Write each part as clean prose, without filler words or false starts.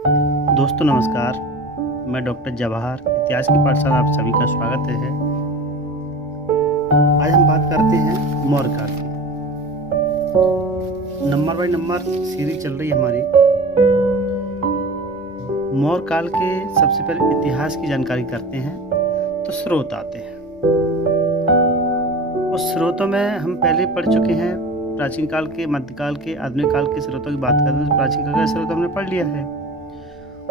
दोस्तों नमस्कार, मैं डॉक्टर जवाहर इतिहास की पाठशाला आप सभी का स्वागत है। आज हम बात करते हैं मौर्य काल की। नंबर बाय नंबर सीरीज चल रही है हमारी। मौर्य काल के सबसे पहले इतिहास की जानकारी करते हैं तो स्रोत आते हैं। उस स्रोतों में हम पहले पढ़ चुके हैं, प्राचीन काल के, मध्यकाल के, आधुनिक काल के स्रोतों की बात करते हैं तो प्राचीन काल के स्रोत हमने पढ़ लिया है।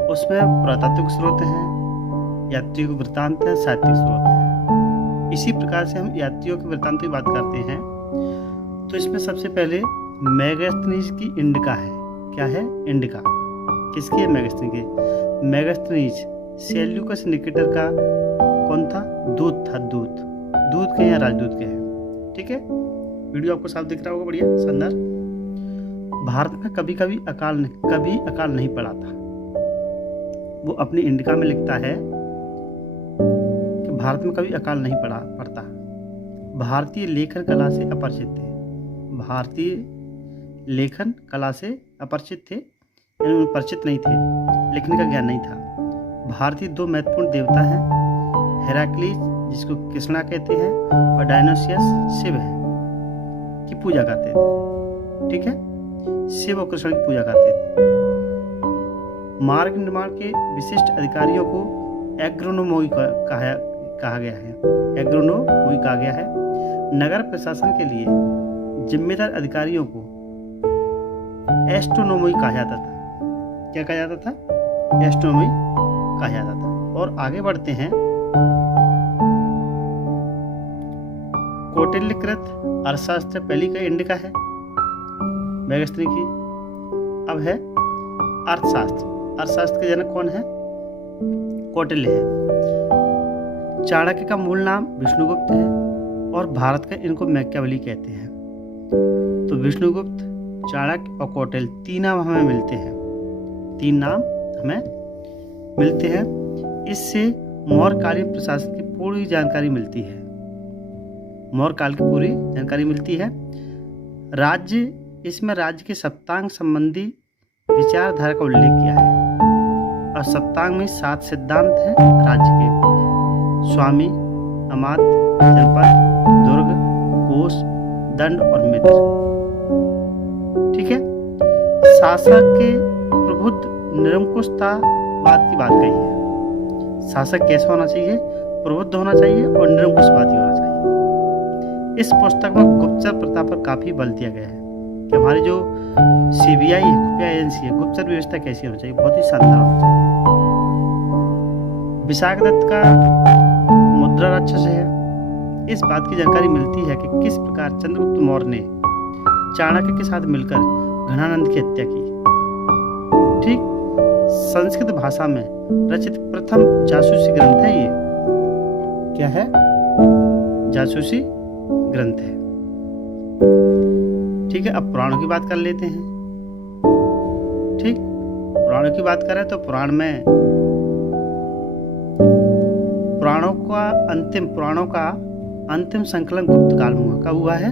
उसमें पुरातात्विक स्रोत हैं, यात्रियों के वृत्तांत है, साहित्यिक स्रोत है। इसी प्रकार से हम यात्रियों के वृत्तांत की बात करते हैं तो इसमें सबसे पहले मेगास्थनीज की इंडिका है। क्या है? इंडिका। किसकी है? मेगास्थनीज की। मेगास्थनीज सेल्यूकस निकेटर का कौन था? दूत था। दूत के या राजदूत के हैं। ठीक है, वीडियो आपको साफ दिख रहा होगा, बढ़िया शानदार। भारत में कभी अकाल नहीं पड़ा था। वो अपनी इंडिका में लिखता है कि भारत में कभी अकाल नहीं पड़ता। भारतीय लेखन कला से अपरिचित थे। भारतीय लेखन कला से अपरिचित थे, यानी परिचित नहीं थे, लिखने का ज्ञान नहीं था। भारतीय दो महत्वपूर्ण देवता हैं, हेराक्लीज जिसको कृष्णा कहते हैं और डायनोसियस शिव है, की पूजा करते थे। ठीक है, शिव और कृष्ण की पूजा करते थे। मार्ग निर्माण के विशिष्ट अधिकारियों को एग्रोनोमोई कहा गया है। नगर प्रशासन के लिए जिम्मेदार अधिकारियों को एस्ट्रोनोमोई कहा जाता था। क्या कहा जाता था? एस्ट्रोनोमोई कहा जाता था। और आगे बढ़ते हैं। कौटिल्यकृत अर्थशास्त्र पहली का इंडिका है मेगास्थनी की। अब है अर्थशास्त्र के जनक कौन है? कौटिल्य है। चाणक्य का मूल नाम विष्णुगुप्त है और भारत का इनको मैकियावेली कहते हैं। तो विष्णुगुप्त, चाणक्य और कौटिल्य तीन नाम हमें मिलते हैं। इससे मौर्यकालीन प्रशासन की पूरी जानकारी मिलती है। इसमें राज्य के सप्तांग संबंधी विचारधारा का उल्लेख किया है। और सप्तांग में 7 सिद्धांत हैं राज्य के: स्वामी, अमात्य, जनपद, दुर्ग, कोष, दंड और मित्र। ठीक है, शासक के प्रबुद्ध निरंकुशतावाद की बात कही है। शासक कैसा होना चाहिए? प्रबुद्ध होना चाहिए और निरंकुशवादी होना चाहिए। इस पुस्तक में गुप्तचर प्रथा पर काफी बल दिया गया है कि हमारी जो सीबीआई है, खुफिया एजेंसी है, गुप्तचर व्यवस्था कैसी होनी चाहिए? बहुत ही शानदार होना चाहिए। विशाखदत्त का मुद्रा राक्षस है। इस बात की जानकारी मिलती है कि किस प्रकार चंद्रगुप्त मौर्य ने चाणक्य के साथ मिलकर घनानंद की हत्या की। ठीक, संस्कृत भाषा में रचित प्रथम जासूसी ग्रंथ है ये। क्या है? जासूसी ग्रंथ है। ठीक है, अब पुराणों की बात कर लेते हैं। ठीक, पुराणों की बात करें तो पुराणों का अंतिम संकलन गुप्त काल में हुआ। कब हुआ है?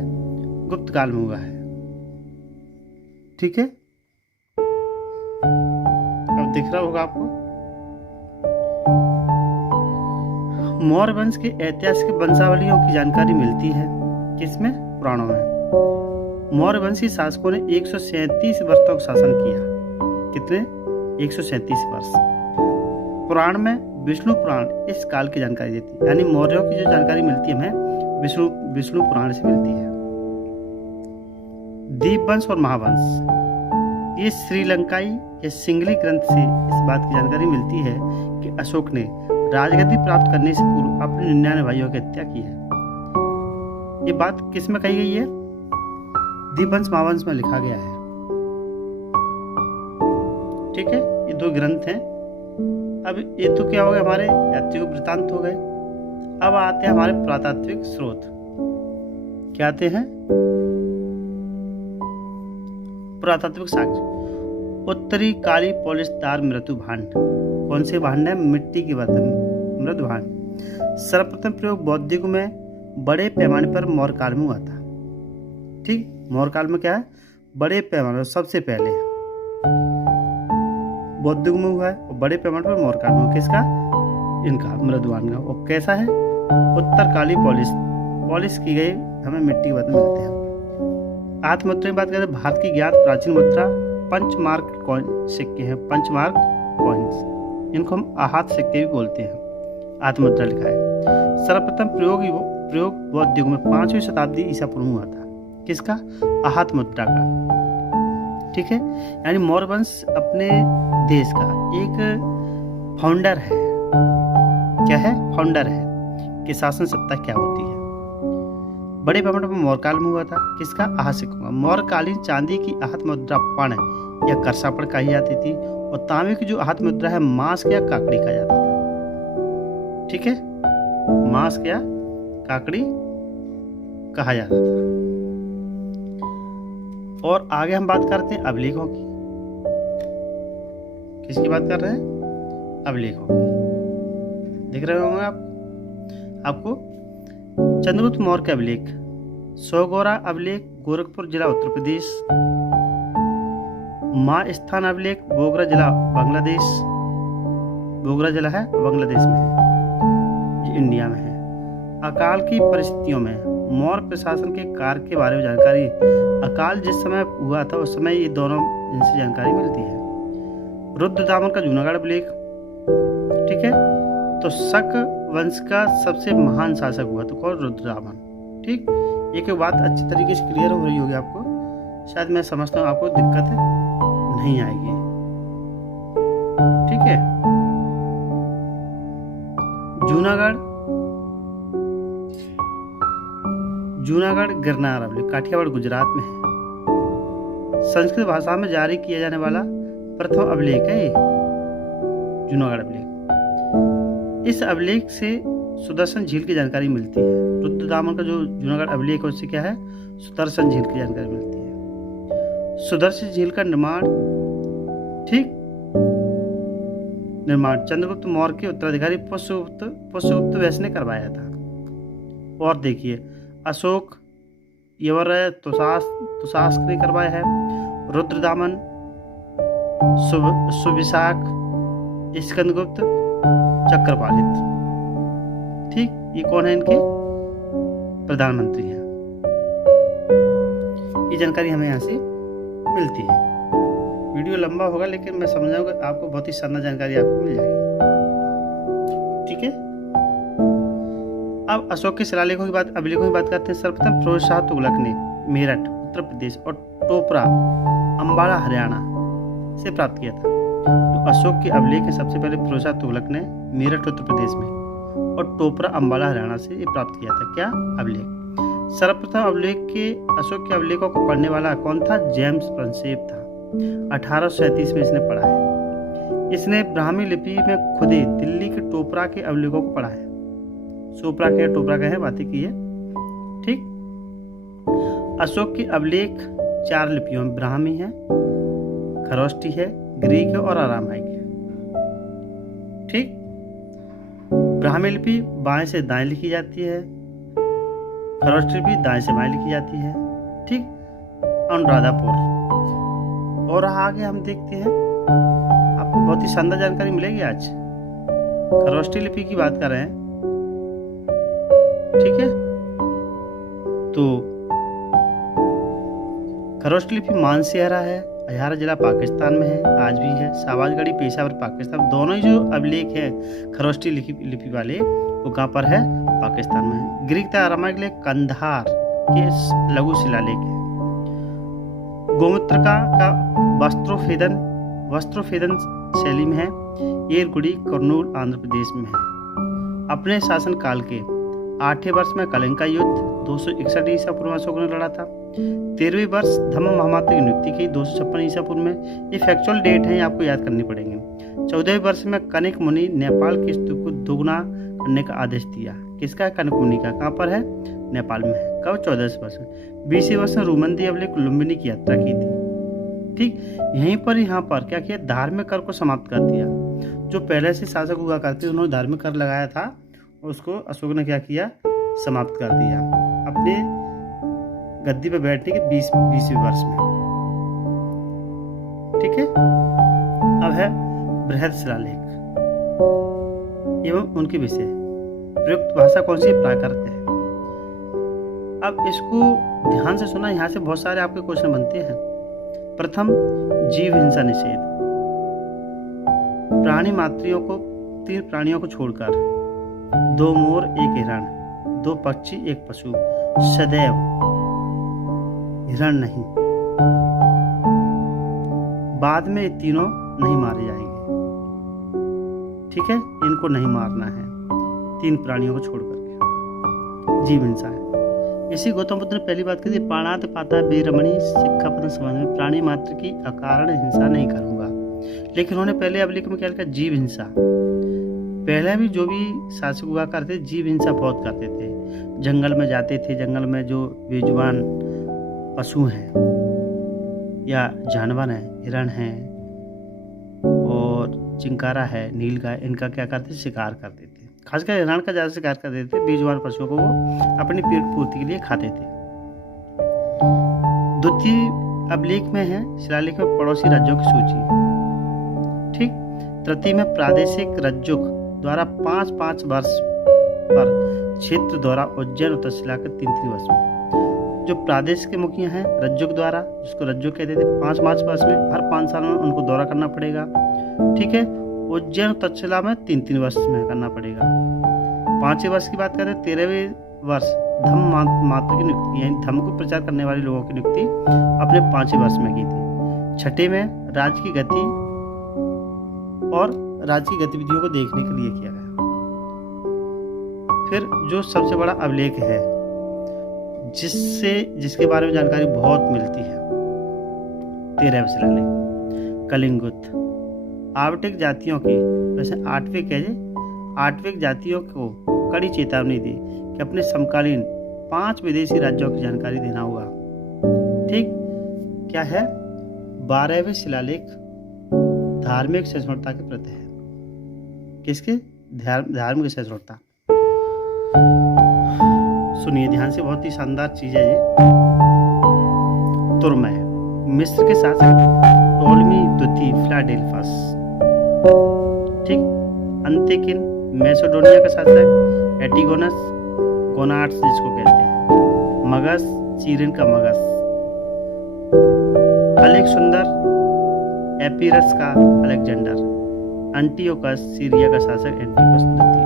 गुप्त काल में हुआ है। ठीक है, अब दिख रहा होगा आपको। मौर्य वंश के ऐतिहासिक वंशावलियों की जानकारी मिलती है किसमें? पुराणों में। मौर्य वंशी शासकों ने 137 वर्षों का शासन किया। कितने? 137 वर्ष। पुराण में विष्णु पुराण इस काल की जानकारी देती है, यानी मौर्यों की जो जानकारी मिलती है हमें विष्णु पुराण से मिलती है। दीपवंश और महावंश ये श्रीलंकाई या सिंगली ग्रंथ से इस बात की जानकारी मिलती है कि अशोक ने राजगद्दी प्राप्त करने से पूर्व अपने 99 भाइयों की हत्या की है। ये बात किस में कही गई है? दीपवंश महावंश में लिखा गया है। ठीक है, ये दो ग्रंथ हैं। अब ये तो क्या हो गए? हमारे यात्रियों वृत्तांत हो गए। अब आते हैं हमारे पुरातात्विक स्रोत। क्या आते हैं? पुरातात्विक साक्ष्य। उत्तरी काली पॉलिशदार मृत्यु भांड। कौन से भांड है? मिट्टी के बर्तन, मृद भांड। सर्वप्रथम प्रयोग बौद्ध युग में बड़े पैमाने पर मौर्य काल में हुआ था। ठीक, मौर्य काल में क्या है? बड़े पैमाने, सबसे पहले बौद्ध युग में हुआ है और बड़े पैमाने पर मौर्य काल में। किसका? इनका, मृदुवान का। और कैसा है? उत्तर काली पॉलिश की गई हमें मिट्टी के बर्तन मिलते हैं। आत्ममुद्रा की बात करें, भारत की ज्ञात प्राचीन मुद्रा पंचमार्क कॉइन सिक्के हैं। पंचमार्क कॉइन्स, इनको हम आहत सिक्के भी बोलते हैं। आत्ममुद्रा लिखा है। सर्वप्रथम प्रयोग बौद्ध युग में 5वीं शताब्दी ईसा पूर्व में हुआ था। किसका? आहत मुद्रा का। ठीक है, यानी मौर्य वंश अपने देश का एक फाउंडर है। क्या है? फाउंडर है कि शासन सत्ता क्या होती है। बड़े पैमाने पर मौर्य काल में हुआ था। किसका? आहत सिक्कों का। मौर्यकालीन चांदी की आहत मुद्रा पण या करसापड़ कही जाती थी और तांबे की जो आहत मुद्रा है मास्क या काकड़ी कहा जाता था। ठीक है, मास्क या काकड़ी कहा जाता था। और आगे हम बात करते हैं अभिलेखों की। किसकी बात कर रहे हैं? अभिलेखों की। देख रहे होंगे आपको चंद्रगुप्त मौर्य के अभिलेख, सोगोरा अभिलेख, गोरखपुर जिला उत्तर प्रदेश। माँ स्थान अभिलेख, बोगरा जिला बांग्लादेश। बोगरा जिला है बांग्लादेश में है, ये इंडिया में है। अकाल की परिस्थितियों में मौर्य प्रशासन के कार्य के बारे में जानकारी, अकाल जिस समय हुआ था उस समय ये दोनों इनसे जानकारी मिलती है। रुद्रदामन का जूनागढ़ अभिलेख। ठीक है, तो शक वंश का सबसे महान शासक हुआ तो कौन? रुद्रदामन। ठीक, एक बात अच्छी तरीके से क्लियर हो रही होगी आपको, शायद मैं समझता हूँ आपको दिक्कत नहीं आएगी। ठीक है, जूनागढ़ गिरनार अभिलेख काठियावाड़ गुजरात में है। संस्कृत भाषा में जारी किया जाने वाला प्रथम अभिलेख है ये जूनागढ़ अभिलेख। इस अभिलेख से सुदर्शन झील की जानकारी मिलती है। रुद्रदामन का जो जूनागढ़ अभिलेख है उससे क्या है? सुदर्शन झील की जानकारी मिलती है। सुदर्शन झील का निर्माण, ठीक, निर्माण चंद्रगुप्त मौर्य के उत्तराधिकारी पुष्यगुप्त वैश्य ने करवाया था। और देखिए, अशोक यवराय तुषास्क ने करवाया है। रुद्रदामन, सुविशाख, स्कंदगुप्त, चक्रपालित। ठीक, ये कौन है? इनके प्रधानमंत्री हैं। ये जानकारी हमें यहाँ से मिलती है। वीडियो लंबा होगा लेकिन मैं समझाऊंगा आपको, बहुत ही शानदार जानकारी आपको मिल जाएगी। ठीक है, अब अशोक के शिलालेखों की बात, अभिलेखों की बात करते हैं। सर्वप्रथम फिरोज शाह तुगलक ने मेरठ उत्तर प्रदेश और टोपरा अम्बाड़ा हरियाणा से प्राप्त किया था। जो अशोक के अभिलेख है, सबसे पहले फिरोज शाह तुगलक ने मेरठ उत्तर प्रदेश में और टोपरा अम्बाड़ा हरियाणा से ये प्राप्त किया था। क्या? अभिलेख। सर्वप्रथम अशोक के अभिलेखों को पढ़ने वाला कौन था? जेम्स प्रिंसेप था। 1837 में इसने पढ़ा है। इसने ब्राह्मी लिपि में खुदे दिल्ली के टोपरा के अभिलेखों को पढ़ा है। टोपरा का है, बातें की है। ठीक, अशोक के अभिलेख 4 लिपियों में ब्राह्मी है, खरोष्टी है, ग्रीक है और अरामाइक है। ठीक, ब्राह्मी लिपि बाएं से दाएं लिखी जाती है, खरोष्टी लिपि दाएं से बाएं लिखी जाती है। ठीक, अनुराधापुर। और आगे हम देखते हैं, आपको बहुत ही शानदार जानकारी मिलेगी आज। खरोष्टी लिपि की बात कर रहे हैं। ठीक है, तो खरोष्टी लिपि मानसेहरा है, हजारा जिला पाकिस्तान में है, आज भी है। शाहबाजगढ़ी, पेशावर, पाकिस्तान। दोनों ही जो अभिलेख है खरोष्टी लिपि वाले वो कहाँ पर है? पाकिस्तान में है। ग्रीक तथा अरामाइक लेख कंधार के लघु शिलालेख है। गोमुत्रिका का वस्त्रोफेदन शैली में है। येरगुड़ी कुर्नूल आंध्र प्रदेश में है। अपने शासन काल के 8वें वर्ष में कलिंग का युद्ध 261 ईसा पूर्व अशोक ने लड़ा था। 13वें वर्ष धम्म महामात्र की नियुक्ति की 256 ईसा पूर्व में। ये फैक्चुअल डेट है, आपको याद करनी पड़ेंगे। 14वें वर्ष में कनिक मुनि नेपाल के स्तूप को दोगुना करने का आदेश दिया। किसका? कनिक मुनि का। कहाँ पर है? नेपाल में है। कब? 14वें वर्ष में। 20वें वर्ष में रूमंदी अभिलेख लुम्बिनी की यात्रा की थी। ठीक, यहाँ पर क्या किया? धार्मिक कर को समाप्त कर दिया। जो पहले से शासक हुआ करते उन्होंने धार्मिक कर लगाया था, उसको अशोक ने क्या किया? समाप्त कर दिया अपने गद्दी पर बैठने के 20वें वर्ष में। ठीक है, अब है बृहद शिलालेख एवं उनके विषय। प्रयुक्त भाषा कौन सी? प्राकृत है। अब इसको ध्यान से सुना, यहाँ से बहुत सारे आपके क्वेश्चन बनते हैं। प्रथम, जीव हिंसा निषेध। प्राणी मात्रियों को, 3 प्राणियों को छोड़कर 2 मोर, 1 हिरण, 2 पक्षी, 1 पशु, सदैव हिरण नहीं। बाद में ये तीनों नहीं मारे जाएंगे। ठीक है, इनको नहीं मारना है, 3 प्राणियों को छोड़ करके। जीव हिंसा है। इसी गौतम बुद्ध ने पहली बात कही थी, प्राणात पाता बेरमणि सिक्खापद समाज में, प्राणी मात्र की अकारण हिंसा नहीं करूंगा। लेकिन उन्होंने पहले अभिलेख में क्या लिखा? जीव हिंसा। पहले भी जो भी शासक हुआ करते जीव हिंसा बहुत करते थे। जंगल में जाते थे, जंगल में जो बेजुबान पशु हैं या जानवर हैं, हिरण हैं और चिंकारा है, नीलगाय, इनका क्या करते थे? शिकार करते थे। खासकर हिरण का ज़्यादा शिकार करते थे। बेजुबान पशुओं को वो अपनी पेट पूर्ति के लिए खाते थे। द्वितीय अभिलेख में है, शिलालेख में पड़ोसी राज्यों की सूची। ठीक। तृतीय में प्रादेशिक राज्यों द्वारा 5-5 वर्ष पर क्षेत्र द्वारा उज्जैन और तक्षशिला के 3-3 वर्ष में। जो प्रदेश के मुखिया हैं राज्यों द्वारा, जिसको राज्यों कहते थे, 5-5 वर्ष में, हर 5 साल में उनको दौरा करना पड़ेगा। ठीक है। उज्जैन और तक्षशिला में 3-3 वर्ष में करना पड़ेगा। 5वें वर्ष की बात करें, 13वें वर्ष धम्म मात्र की नियुक्ति, यानी धम्म को प्रचार करने वाले लोगों की नियुक्ति अपने 5वें वर्ष में की थी। 6ठे में राज्य की गति और राज्य की गतिविधियों को देखने के लिए किया गया। फिर जो सबसे बड़ा अभिलेख है, जिसके बारे में जानकारी बहुत मिलती है, 13वां शिलालेख कलिंगुत। आवटिक जातियों की, वैसे 8वीं जातियों को कड़ी चेतावनी दी कि अपने समकालीन 5 विदेशी राज्यों की जानकारी देना होगा। ठीक। क्या है? 12वें शिलालेख धार्मिक सहिष्णुता के प्रति है। किसके? धार्मिक सहिष्णुता। सुनिए ध्यान से, बहुत ही शानदार चीज है ये। तुर्मय, मिस्र के शासक टोलमी द्वितीय फिलाडेल्फस। ठीक। अंत्यकिन, मैसेडोनिया का शासक एटिगोनस गोनार्ड्स जिसको कहते हैं। मगस, चीरिन का मगस। अलेक्जेंडर एपिरस का अलेक्जेंडर। एंटियोकस, सीरिया का शासक एंटियोकस द्वितीय।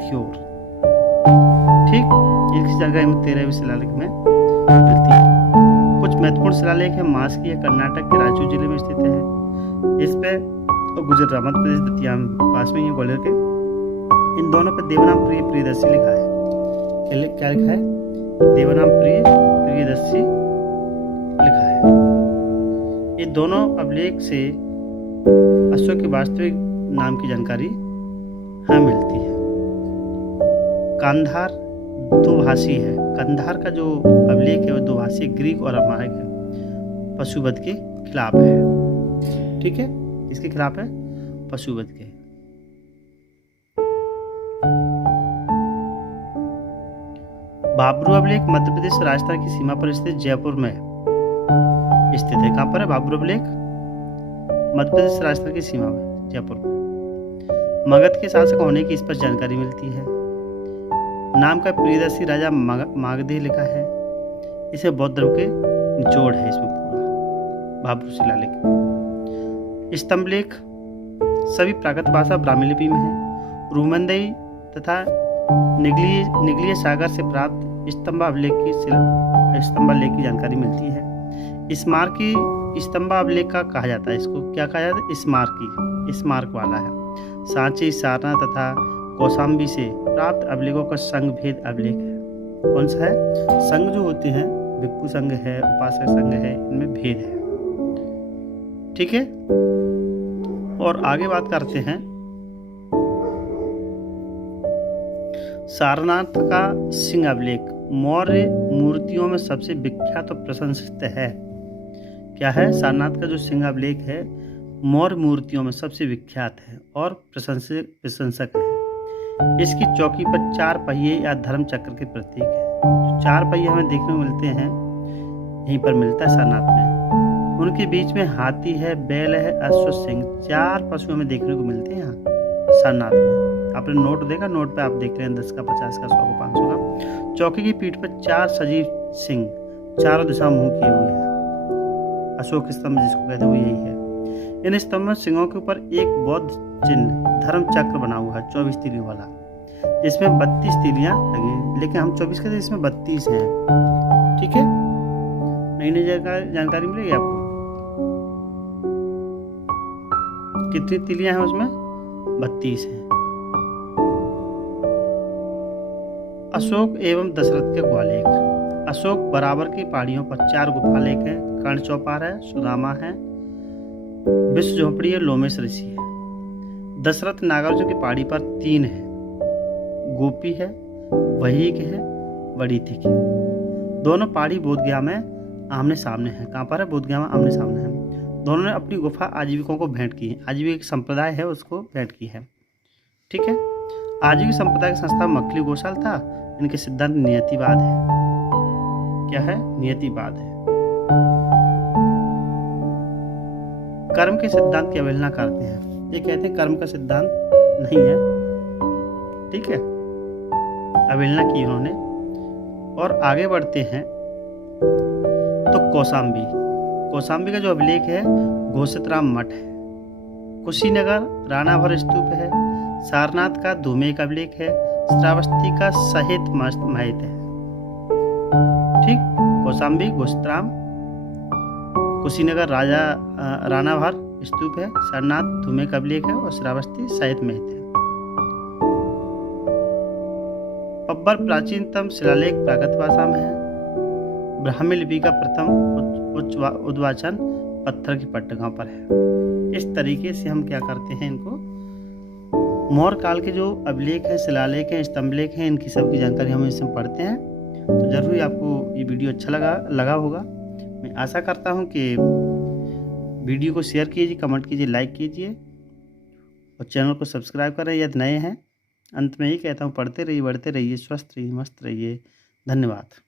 थ्योर। ठीक। इसकी जानकारी 13वें शिलालेख में मिलती है। कुछ महत्वपूर्ण शिलालेख है। मास्की है, कर्नाटक के रायचूर जिले में स्थित है। इस पे गुजरात, मध्य प्रदेश दतिया पास में, ये ग्वालियर के। इन दोनों पे देवनाम प्रिय प्रियदर्शी लिखा है। क्या लिखा है? देवनाम प्रिय प्रियदर्शी लिखा है। ये दोनों अभिलेख से अशोक के वास्तविक नाम की जानकारी हमें मिलती है। कांधार दुभाषी है। कंधार का जो अभिलेख है वो दुभाषी, ग्रीक और अमायिक है, पशुवध के खिलाफ है। ठीक है। इसके खिलाफ है? पशुवध के। बाबरू अभिलेख मध्य प्रदेश राजस्थान की सीमा पर स्थित जयपुर में स्थित है। कहाँ पर है बाबरू अभिलेख? मध्य प्रदेश राजस्थान की सीमा में, जयपुर में। मगध के शासक होने की स्पष्ट जानकारी मिलती है। नाम का प्रियदर्शी राजा मागधे लिखा है। इसे बौद्ध धर्म के निचोड़ है इसमें पूरा बाबरू शिलालेख। स्तंभलेख सभी प्राकृत भाषा ब्राह्मी लिपि में है। रूमंदई तथा निगलीय सागर से प्राप्त स्तंभाभिलेख की जानकारी मिलती है। स्मारकी स्तंभाभिलेख का कहा जाता है। इसको क्या कहा जाता है? स्मारकी, स्मारक वाला है। सांची, सारना तथा कौशाम्बी से प्राप्त अभिलेखों का संघ भेद अभिलेख है। कौन सा है? संघ जो होते हैं, भिक्षु संघ है, उपासक संघ है, इनमें भेद है। ठीक है। और आगे बात करते हैं सारनाथ का सिंह अभिलेख। मौर्य मूर्तियों में सबसे विख्यात और प्रशंसित है। क्या है? सारनाथ का जो सिंह अभिलेख है मौर्य मूर्तियों में सबसे विख्यात है और प्रशंसक है। इसकी चौकी पर 4 पहिए या धर्म चक्र के प्रतीक है। 4 पहिए हमें देखने को मिलते हैं, यहीं पर मिलता है सारनाथ में। उनके बीच में हाथी है, बैल है, अश्व, सिंह, 4 पशु हमें देखने को मिलते हैं यहाँ सारनाथ में। आपने नोट देखा, नोट पे आप देख रहे हैं 10 का, 50 का, 100 का, 500 का। चौकी की पीठ पर 4 सजीव सिंह चारों दिशा मुंह किए हुए हैं। अशोक स्तंभ जिसको कहते हैं वो यही है। इन स्तंभ में सिंहों के ऊपर एक बौद्ध चिन्ह धर्म चक्र बना हुआ है 24 तीलियों वाला, जिसमें 32 तीलियां लगी हैं, लेकिन हम 24 कहते हैं, इसमें 32 हैं। ठीक है, नई नई जानकारी मिलेगी आपको। कितनी तीलियां हैं उसमें? 32 हैं। अशोक एवं दशरथ के गुहालेख। अशोक बराबर की पहाड़ियों पर 4 गुफालेख हैं। कर्ण चौपार है, सुदामा है, विश्व झोपड़ी है, लोमेश ऋषि है। दशरथ नागार्जुन की पहाड़ी पर 3 है, गोपी है, वहीक है, वड़ीथिक है। दोनों पहाड़ी बोधगया में आमने सामने है। कहाँ पर है? बोधगया में आमने सामने है। दोनों ने अपनी गुफा आजीविकों को भेंट की है। आजीविक संप्रदाय है, उसको भेंट की है। ठीक है, आजीविक संप्रदाय की संस्था मखली गोशाल था। इनके सिद्धांत नियतिवाद है। क्या है? नियतिवाद है। कर्म के सिद्धांत की अवहेलना करते हैं। ये कहते हैं कर्म का सिद्धांत नहीं है। ठीक है, अवहेलना की उन्होंने। और आगे बढ़ते हैं तो कौशाम्बी का जो अभिलेख है घोषितराम मठ है। कुशीनगर राणाभर स्तूप है। सारनाथ का धूमे का अभिलेख है। श्रावस्ती का सहित महत है। ठीक, कौशाम्बी, घोषितराम, कुशीनगर राणाभर स्तूप है, सारनाथ धूमे का अभिलेख है और श्रावस्ती सहित महत है। पब्बर प्राचीनतम शिलालेख प्राकृत भाषा में है। ब्राह्मी लिपि का प्रथम उद्वाचन पत्थर की पट्टिकाओं पर है। इस तरीके से हम क्या करते हैं, इनको मौर्य काल के जो अभिलेख हैं, शिलालेख हैं, स्तंभलेख हैं, इनकी सबकी जानकारी हम इसमें पढ़ते हैं। तो जरूर आपको ये वीडियो अच्छा लगा होगा। मैं आशा करता हूँ कि वीडियो को शेयर कीजिए, कमेंट कीजिए, लाइक कीजिए और चैनल को सब्सक्राइब करें यदि नए हैं। अंत में ही कहता हूँ, पढ़ते रहिए, बढ़ते रहिए, स्वस्थ रहिए, मस्त रहिए। धन्यवाद।